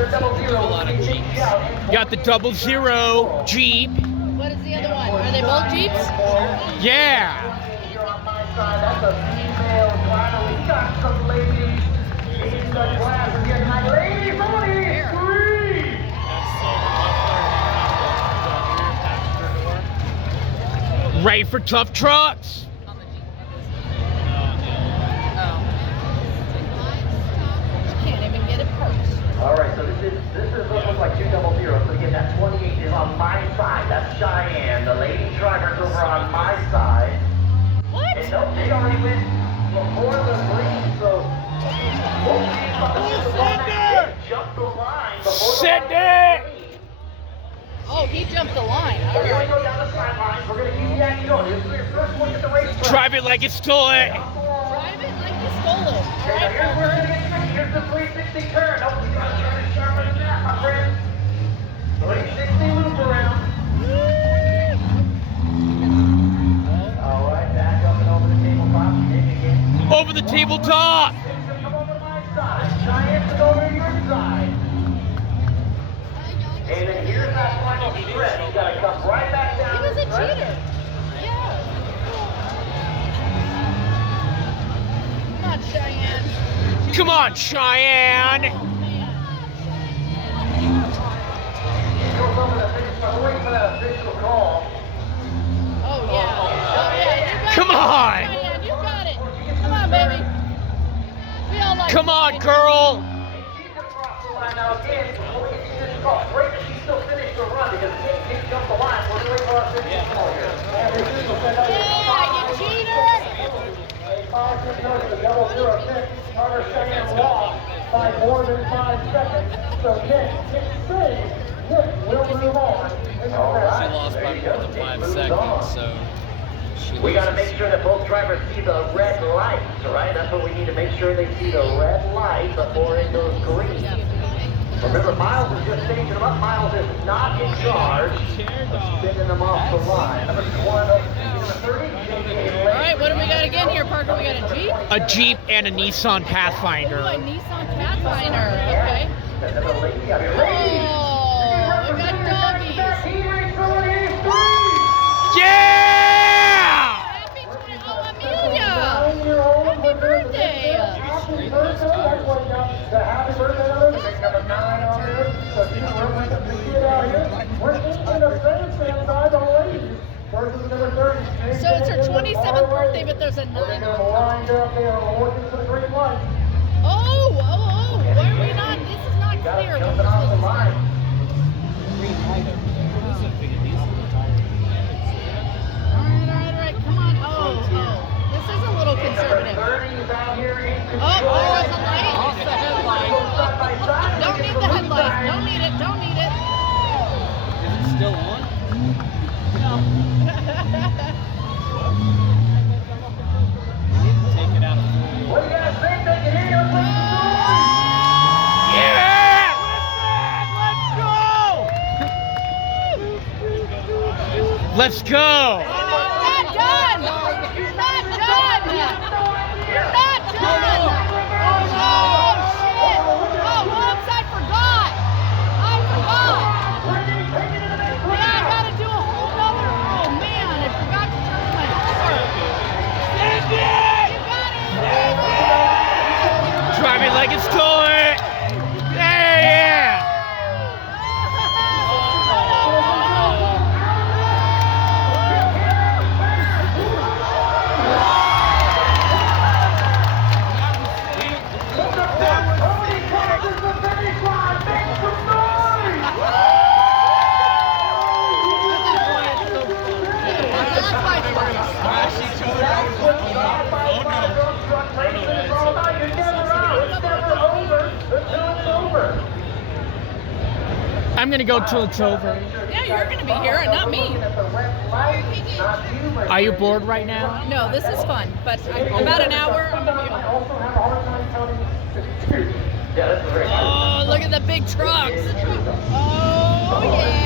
You got the 00 Jeep. What is the other one? Are they both Jeeps? Yeah. That's a female driver. We got some ladies in the class. We're getting high. Ladies only, 3. Ready for tough trucks. Can't even get it perched. All right, so this looks like 200. So again, that 28 is on my side. That's Cheyenne. The lady driver's over on my side. What? And nope, they already went before the green, so jumped the line before Send it! Oh, he jumped the line. All We're going right. to go down the sidelines. We're going to keep the action going. This is your first look at the race. Drive it like it's stolen. Drive it like you stole it. All Okay, right, now here's where it's going to get tricky. Here's the 360 turn. Nope, you got to turn it sharper than that, my friend. 360 loop around. All right, back up and over the tabletop. Over the tabletop. Come over to my side. Cheyenne to go to your side. And then here's that final stretch. You got to come right back down. He was a this stretch. cheater. Yeah. Come on, Cheyenne. Come on, Cheyenne. Oh, man. Goes over the finish line. We're waiting for that official call. Oh, yeah. Oh, yeah. You got Come it. on. Cheyenne, you got it. Come on, baby. We all like Come on, it. girl. She's across the line now again. Before we get to this call, great that she still finished the run because Kate didn't jump the line. We're waiting for our official call here. Yeah, you cheater. The double 0-6, Carter Cheyenne lost by more than 5 seconds. So Nick will move on. She lost by more than 5 seconds, so we got to make sure that both drivers see the red lights, right? That's what we need to make sure they see the red light before it goes green. Remember, Miles is just staging them up. Miles is not in charge of spinning them off the line. Number 30, All right, what do we got again here, Parker? We got a Jeep? A Jeep and a Nissan Ooh, Pathfinder. a Nissan Pathfinder. Okay. Oh, we got doggies. Yeah! Happy Amelia! Happy birthday! Happy birthday, number 9 on there. So you know, we're going to see it out here. We're in the same side on ladies. Versus number 30. So it's her 27th birthday, but there's a 9 We're on going to line up there. We're working for the green light. Oh, why are we not? This is not Got clear. it What jumping off the we're line. All right. Come on. Oh. This is a little Number conservative. 30 is out here in control. Oh, there was a light. off the headlight. Don't need the headlight. Don't need it. Is it still on? Take it out of full. What do you guys think? They can hear you. Yeah! Let's go! You're not done. You're not done. You're not done. Oh, shit. Oh, whoops, I forgot. Yeah, I gotta do a whole nother. Oh, man, I forgot to turn my car. You got it. Drive it like it's toy! Yeah! I'm gonna go till it's over. Yeah, you're gonna be here and not me. Are you bored right now? No, this is fun, but about an hour, I'm gonna be home. Yeah, that's very good. Oh, look at the big trucks. Oh, yeah.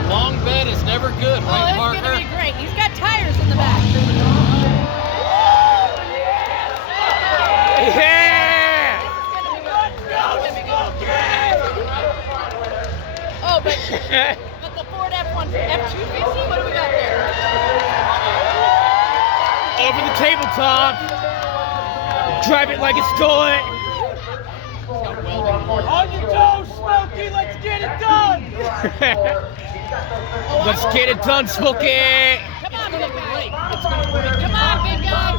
A long bed is never good, Oh, right, it's Parker? gonna be great. He's got tires in the back. Yeah! But the Ford F-250, what do we got there? Over the tabletop. Drive it like it's toilet. On your toes, Smokey, let's get it done! Let's get it done, Smokey. Come on, big guy. Come on, big guy.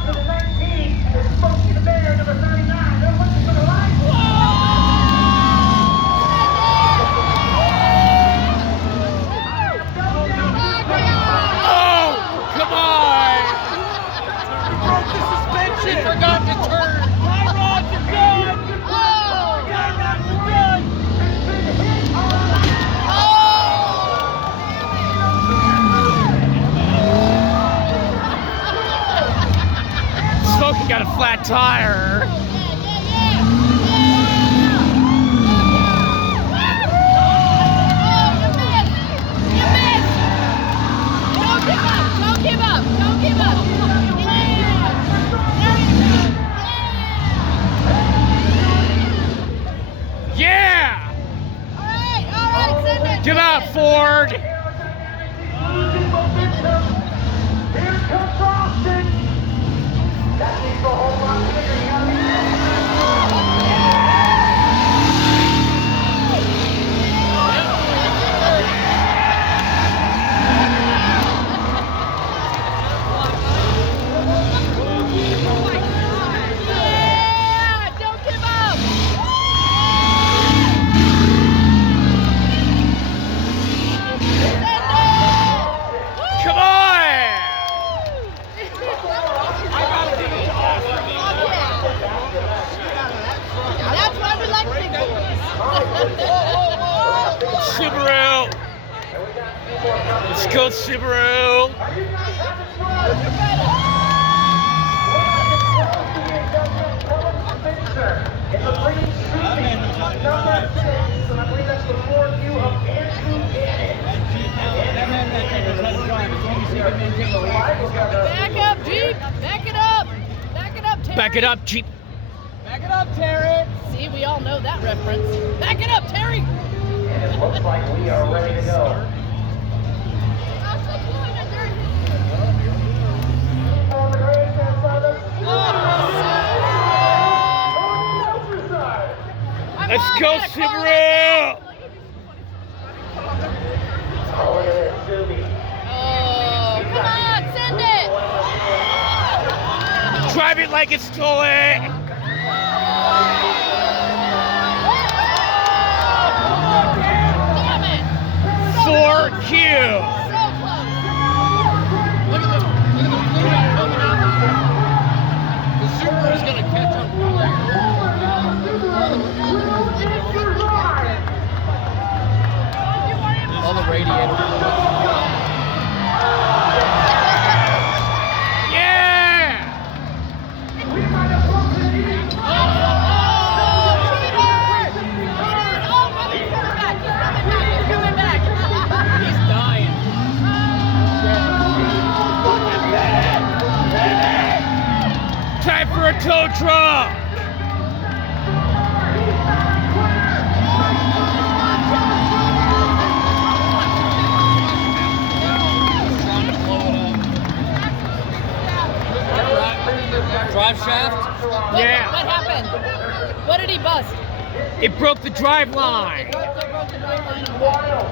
Smokey the Bear, number 39. They're looking for the line. Oh, come on. Broke the suspension! He forgot to turn. Tie rods are done! Oh! Tie rods are done! Smokey got a flat tire. Don't give up. Don't give up. Yeah. All right, send it. Give out, Ford. Here comes Austin. That needs a whole lot bigger. You gotta Yeah, don't give up. Come on. That's why we like big boys. Subaru. Let's go, Subaru. in the green street, number 6, and I believe that's the Ford view of Andrew Gannon. Back up, Jeep. Back it up. Back it up, Terry. Back it up, Jeep. Back it up, Terry! See, we all know that reference. Back it up, Terry. And it looks like we are ready to go. On the grandstand side, Let's go, Subaru. oh, look at this, Subi. Oh, come on, send it. Drive it like it's toilet. Damn it. 4Q. So close. Look at the blue one coming out. The Subaru's gonna catch up. On the radiator. Yeah. He's dying. Time for a tow truck. Trying to blow it up. Drive shaft? Yeah. What happened? What did he bust? It broke the drive line. Wild.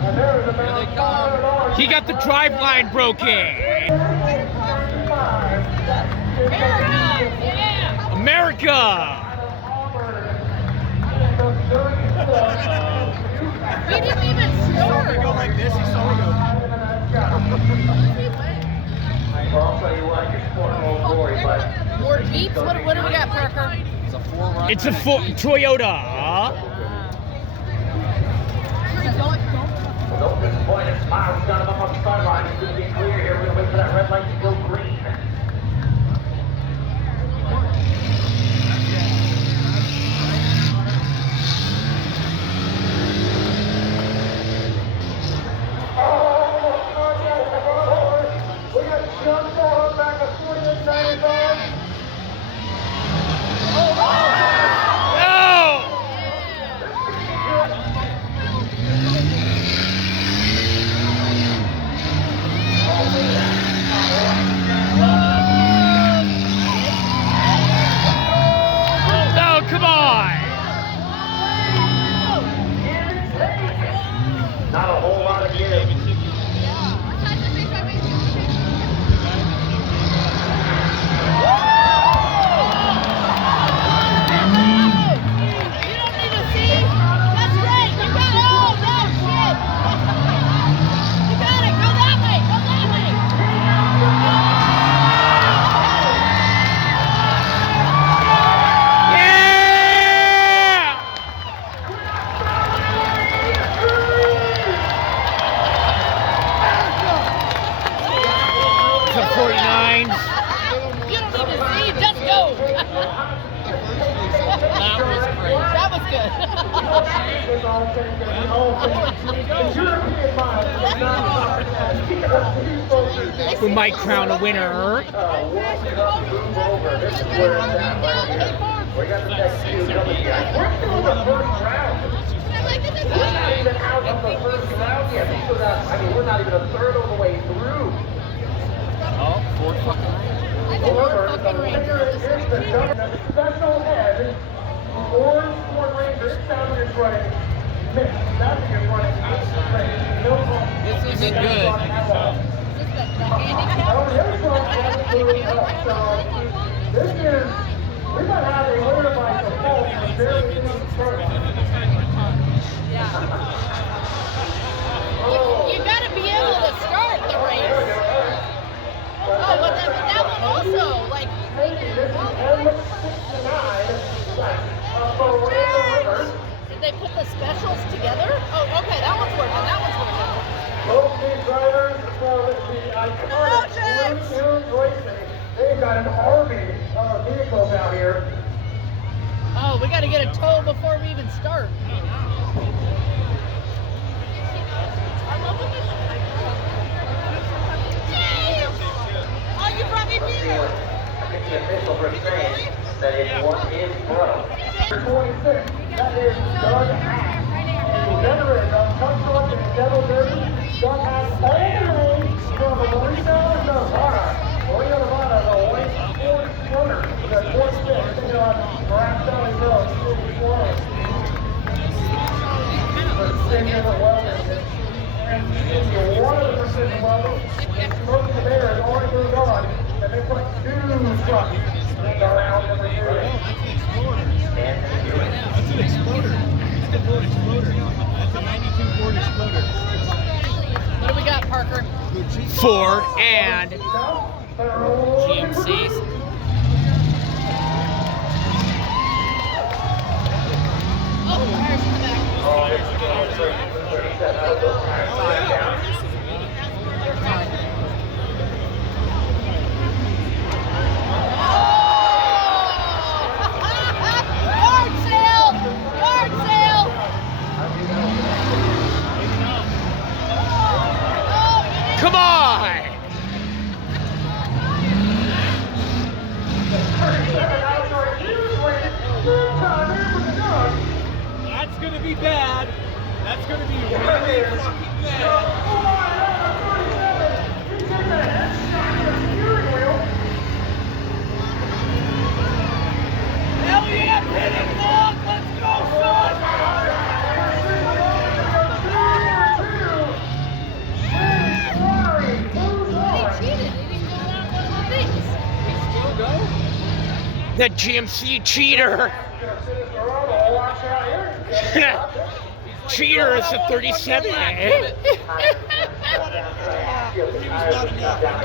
Here they come. He got the drive line broken. Yeah. America. We didn't even start. Go like this, he saw me go. Well, I'll tell you what, you're sporting Old Glory, but More Jeeps? What do we got, Parker? It's a 4-run. It's a Toyota. don't disappoint us. Miles got him up on the sideline. He's going to be clear here. We're going to wait for that red light to go green. We got John Moore back at 48.95. Oh! all taken. The European miles is not stopping at. We might crown a winner. World Cup move over. This is where it's at right here. We got the next few coming here. We're still in the first round. We're not even out of the first round yet. We're not even a third of the way through. Oh, fourth fucking round. However, the winner is the special head, orange Ford Ranger. It sounds like it's running mixed. That's like it's running no problem. This isn't good. Oh, this one's running really well. So, this is, we might have a winner by default for barely even starting. You gotta be able to start the race. Oh, but that one also, like. This is M69 for Randall Rivers. Did they put the specials together? Oh, okay, that one's working. That one's working. Both these drivers for the iconic Blue Racing. They've got an army of vehicles out here. Oh, we got to get a tow before we even start. Oh, you brought me beer. I think the officials were saying that it is broke. 26, that is Doug Hack. The veteran of Tuff and Devil Derby. Doug Hack all the way from Marino, Nevada. Marino, Nevada, the white Ford Explorer. The 26, sitting on Brass Valley Road, City, Florida. Precision welding. And if you wanted the precision welding, Smoky the Bear has already moved on. And they put 2 trucks around every area. That's an Exploder. It's the Ford Exploder. That's a 92 Ford Exploder. What do we got, Parker? Ford and GMCs. Oh, tires in the back. Yard sale! Yard sale! come on! That's gonna be bad. That's gonna be really fucking bad. Hell yeah, Penny Vlog! Let's go, son! He cheated. He didn't go down one of the things. Still go? That GMC cheater. Cheater is a 37.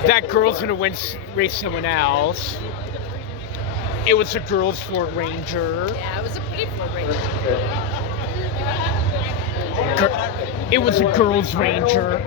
That girl's gonna race someone else. It was a girl's Ford Ranger. Yeah, it was a pretty Ford Ranger. It was a girl's Ranger.